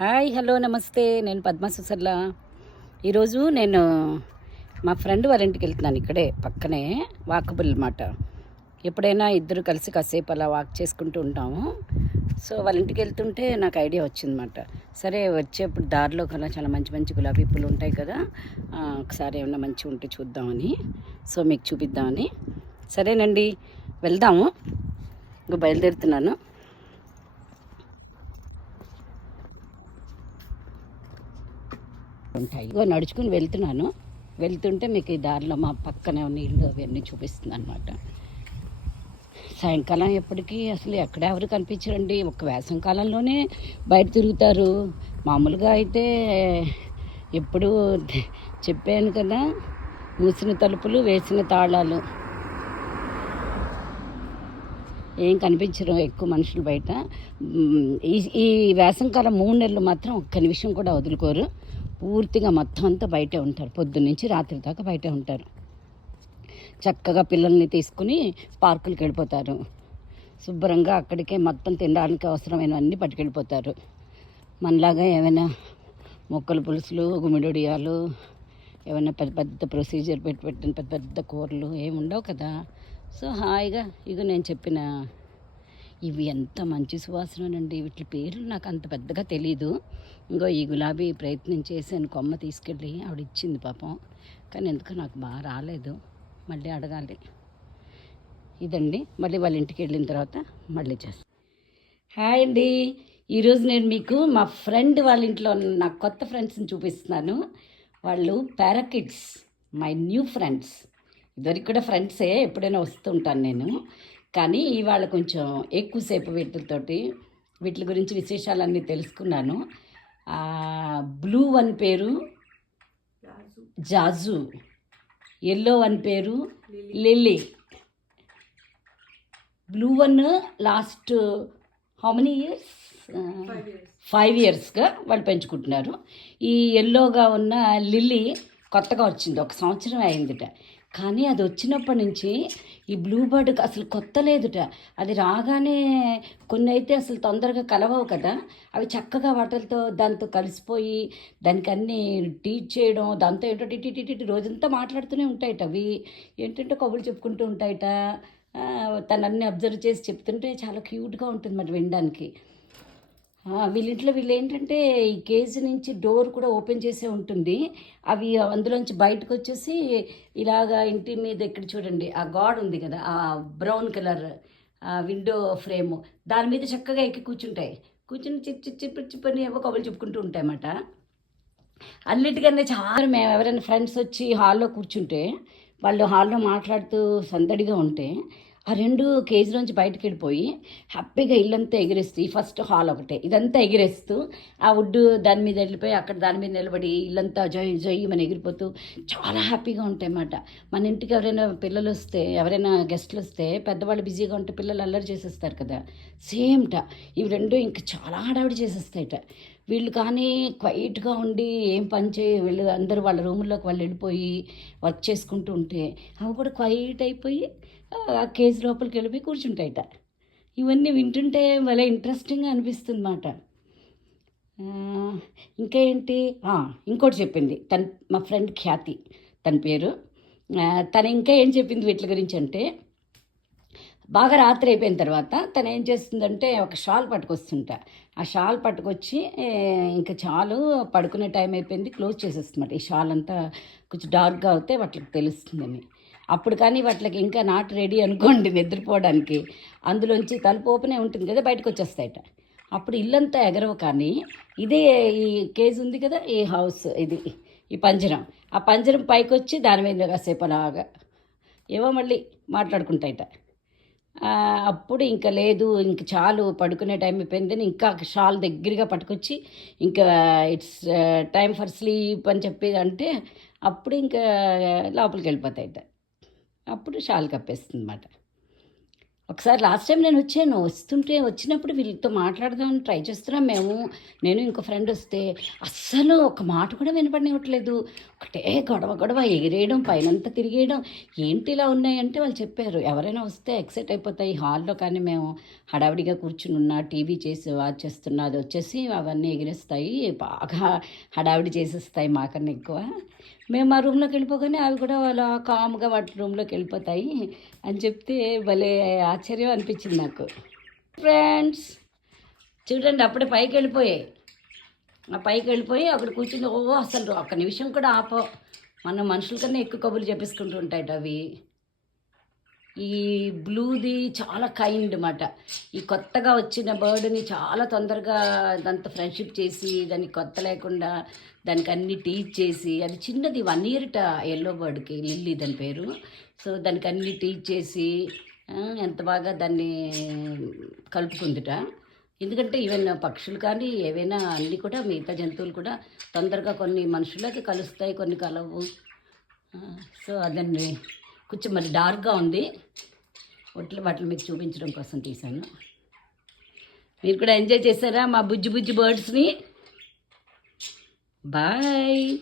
Hi hello నమస్తే. నేను పద్మ సుసర్ల ఈరోజు నేను మా ఫ్రెండ్ వాళ్ళ ఇంటికి వెళ్తున్నాను ఇక్కడే పక్కనే వాకబుల్ అనమాట ఎప్పుడైనా ఇద్దరు కలిసి కాసేపు అలా వాక్ చేసుకుంటూ ఉంటాము. సో వాళ్ళ ఇంటికి వెళ్తుంటే నాకు ఐడియా వచ్చిందన్నమాట. సరే వచ్చేప్పుడు దారిలో కన్నా చాలా మంచి మంచి గులాబీ పూలు ఉంటాయి కదా ఒకసారి ఏమన్నా మంచిగా ఉంటే చూద్దామని. సో మీకు చూపిద్దామని. సరేనండి వెళ్దాము. ఇంకా బయలుదేరుతున్నాను. ఉంటాయి. ఇగో నడుచుకుని వెళ్తున్నాను. వెళ్తుంటే మీకు ఈ దారిలో మా పక్కనే నీళ్ళు అవన్నీ చూపిస్తుంది అనమాట సాయంకాలం ఎప్పటికీ అసలు ఎక్కడ ఎవరు కనిపించరండి? ఒక వేసం కాలంలోనే బయట తిరుగుతారు. మామూలుగా అయితే ఎప్పుడు చెప్పాను కదా మూసిన తలుపులు వేసిన తాళాలు. ఏం కనిపించరు ఎక్కువ మనుషులు బయట. ఈ ఈ వేసంకాలం మూడు నెలలు మాత్రం ఒక్క నిమిషం కూడా వదులుకోరు. పూర్తిగా మొత్తం అంతా బయటే ఉంటారు. పొద్దున్న నుంచి రాత్రి దాకా బయటే ఉంటారు. చక్కగా పిల్లల్ని తీసుకుని పార్కులకు వెళ్ళిపోతారు. శుభ్రంగా అక్కడికే మొత్తం తినడానికి అవసరమైనవన్నీ పట్టుకెళ్ళిపోతారు. మనలాగా ఏమైనా మొక్కల పులుసులు గుమిడొడియాలు ఏమైనా పెద్ద పెద్ద ప్రొసీజర్ పెట్టి పెట్టిన పెద్ద పెద్ద కూరలు ఏమి ఉండవు కదా. సో హాయిగా ఇక నేను చెప్పిన ఇవి ఎంత మంచి సువాసనండి వీటి పేర్లు నాకు అంత పెద్దగా తెలీదు. ఇంకో ఈ గులాబీ ప్రయత్నం చేశాను కొమ్మ తీసుకెళ్ళి ఆవిడ ఇచ్చింది పాపం. కానీ ఎందుకు నాకు బాగా రాలేదు. మళ్ళీ అడగాలి. ఇదండి. మళ్ళీ వాళ్ళ ఇంటికి వెళ్ళిన తర్వాత మళ్ళీ చేస్తాను హాయ్ అండి. ఈరోజు నేను మీకు మా ఫ్రెండ్ వాళ్ళ ఇంట్లో ఉన్న నా కొత్త ఫ్రెండ్స్ని చూపిస్తున్నాను. వాళ్ళు పారాకిడ్స్ మై న్యూ ఫ్రెండ్స్. ఇదివరకు కూడా ఫ్రెండ్సే ఎప్పుడైనా వస్తుంటాను నేను. కానీ ఇవాళ కొంచెం ఎక్కువసేపు వీటితోటి వీటి గురించి విశేషాలన్నీ తెలుసుకున్నాను. బ్లూ వన్ పేరు జాజు. ఎల్లో వన్ పేరు Lily. Blue one last how many years? Five ఇయర్స్గా వాళ్ళు పెంచుకుంటున్నారు. ఈ ఎల్లోగా ఉన్న లిల్లీ కొత్తగా వచ్చింది ఒక సంవత్సరం అయిందిట. కానీ అది వచ్చినప్పటి నుంచి ఈ బ్లూ బర్డ్ అసలు కొత్త లేదుట. అది రాగానే కొన్ని అయితే అసలు తొందరగా కలవవు కదా. అవి చక్కగా వాటలతో దాంతో కలిసిపోయి దానికి అన్ని టీచ్ చేయడం దాంతో ఏంటో టిటి టిటి రోజంతా మాట్లాడుతూనే ఉంటాయట అవి. ఏంటంటే కబుర్లు చెప్పుకుంటూ ఉంటాయట. తనన్నీ అబ్జర్వ్ చేసి చెప్తుంటే చాలా క్యూట్గా ఉంటుంది మరి వినడానికి. వీళ్ళింట్లో వీళ్ళు ఏంటంటే ఈ కేజీ నుంచి డోర్ కూడా ఓపెన్ చేసే ఉంటుంది. అవి అందులోంచి బయటకు వచ్చేసి ఇలాగా ఇంటి మీద ఇక్కడ చూడండి ఆ గాడ్ ఉంది కదా ఆ బ్రౌన్ కలర్ విండో ఫ్రేమ్. దాని మీద చక్కగా ఎక్కి కూర్చుంటాయి. కూర్చుని చిప్ చిప్ చిప్ చిప్ అని ఏవో కబులు చెప్పుకుంటూ ఉంటాయి అన్నమాట అన్నిటికన్నా చాలా మేము ఎవరైనా ఫ్రెండ్స్ వచ్చి హాల్లో కూర్చుంటే వాళ్ళు హాల్లో మాట్లాడుతూ సందడిగా ఉంటే ఆ రెండు కేజీలోంచి బయటకు వెళ్ళిపోయి హ్యాపీగా ఇల్లంతా ఎగిరేస్తూ ఈ ఫస్ట్ హాల్ ఒకటే. ఇదంతా ఎగిరేస్తూ ఆ వుడ్ దాని మీద వెళ్ళిపోయి అక్కడ దాని మీద నిలబడి ఇల్లంతా జొయ్ జొయ్ మన ఎగిరిపోతూ చాలా హ్యాపీగా ఉంటాయి అన్నమాట. మన ఇంటికి ఎవరైనా పిల్లలు వస్తే ఎవరైనా గెస్ట్లు వస్తే పెద్దవాళ్ళు బిజీగా ఉంటే పిల్లలు అల్లరి చేసేస్తారు కదా. సేమ్ట ఇవి రెండు ఇంకా చాలా హడావిడి చేసేస్తాయట. వీళ్ళు కానీ క్వైట్గా ఉండి ఏం పని చేయ వీళ్ళు అందరూ వాళ్ళ రూముల్లోకి వాళ్ళు వెళ్ళిపోయి వర్క్ చేసుకుంటూ ఉంటే అవి కూడా క్వైట్ అయిపోయి ఆ కేజీ లోపలికి వెళ్ళిపోయి కూర్చుంటాయట. ఇవన్నీ వింటుంటే భలే ఇంట్రెస్టింగ్గా అనిపిస్తుంది అన్నమాట ఇంకా ఏంటి ఇంకోటి చెప్పింది. తన మా ఫ్రెండ్ ఖ్యాతి తన పేరు. తను ఇంకా ఏం చెప్పింది వీటి గురించి అంటే బాగా రాత్రి అయిపోయిన తర్వాత తను ఏం చేస్తుందంటే ఒక షాల్ పట్టుకొస్తుంట. ఆ షాల్ పట్టుకొచ్చి ఇంకా చాలు పడుకునే టైం అయిపోయింది క్లోజ్ చేసేస్తుందన్నమాట. ఈ షాల్ అంతా కొంచెం డార్క్గా అవుతే వాటికి తెలుస్తుందని. అప్పుడు కానీ వాటికి ఇంకా నాట్ రెడీ అనుకోండి నిద్రపోవడానికి. అందులోంచి తలుపు ఓపెనే ఉంటుంది కదా బయటకు వచ్చేస్తాయట. అప్పుడు ఇల్లంతా ఎగరవు కానీ ఇదే ఈ కేజ్ ఉంది కదా ఈ హౌస్ ఇది ఈ పంజరం. ఆ పంజరం పైకి వచ్చి దాని మీద కాసేపు అలాగా ఏవో మళ్ళీ మాట్లాడుకుంటాయట. అప్పుడు ఇంకా లేదు ఇంక చాలు పడుకునే టైం అయిపోయిందని ఇంకా షాల్ దగ్గరగా పట్టుకొచ్చి ఇంకా ఇట్స్ టైం ఫర్ స్లీప్ అని చెప్పి అంటే అప్పుడు ఇంకా లోపలికి వెళ్ళిపోతాయి అప్పుడు షాల్ కప్పేస్తుంది అన్నమాట ఒకసారి లాస్ట్ టైం నేను వచ్చాను వస్తుంటే వచ్చినప్పుడు వీళ్ళతో మాట్లాడదామని ట్రై చేస్తున్నాం మేము. నేను ఇంకో ఫ్రెండ్ వస్తే అస్సలు ఒక మాట కూడా వినపడనివ్వట్లేదు. ఒకటే గొడవ గొడవ ఎగిరేయడం పైనంతా తిరిగేయడం. ఏంటి ఇలా ఉన్నాయంటే వాళ్ళు చెప్పారు. ఎవరైనా వస్తే ఎక్సైట్ అయిపోతాయి. హాల్లో కానీ మేము హడావిడిగా కూర్చుని ఉన్నా టీవీ చేసి వాచ్ చేస్తున్నా అది వచ్చేసి అవన్నీ ఎగిరేస్తాయి. బాగా హడావిడి చేసేస్తాయి మాకన్నా ఎక్కువ. మేము ఆ రూమ్లోకి వెళ్ళిపోగానే అవి కూడా వాళ్ళ కామ్గా వాటి రూమ్లోకి వెళ్ళిపోతాయి అని చెప్తే భలే ఆశ్చర్యం అనిపించింది నాకు. ఫ్రెండ్స్ చూడండి అప్పుడే పైకి వెళ్ళిపోయాయి. ఆ పైకి వెళ్ళిపోయి అక్కడ కూర్చుని ఓ అసలు ఒక్క నిమిషం కూడా ఆపో మన మనుషుల కన్నా ఎక్కువ కబుర్లు చెప్పేసుకుంటూ ఉంటాయట అవి. ఈ బ్లూది చాలా కైండ్ అన్నమాట ఈ కొత్తగా వచ్చిన బర్డ్ని చాలా తొందరగా దాంతో ఫ్రెండ్షిప్ చేసి దానికి కొత్త లేకుండా దానికి అన్ని టీచ్ చేసి అది చిన్నది వన్ ఇయర్ట ఎల్లో బర్డ్కి లిల్లీ దాని పేరు. సో దానికి అన్ని టీచ్ చేసి ఎంత బాగా దాన్ని కలుపుకుందిట. ఎందుకంటే ఈవెన్ పక్షులు కానీ ఏవైనా అన్నీ కూడా మిగతా జంతువులు కూడా తొందరగా కొన్ని మనుషులకి కలుస్తాయి కొన్ని కలవు. సో అదండి. కొంచెం మరి డార్క్గా ఉంది. ఒట్లు వాటిని మీకు చూపించడం కోసం తీశాను. మీరు కూడా ఎంజాయ్ చేశారా మా బుజ్జి బుజ్జి బర్డ్స్ని? బాయ్.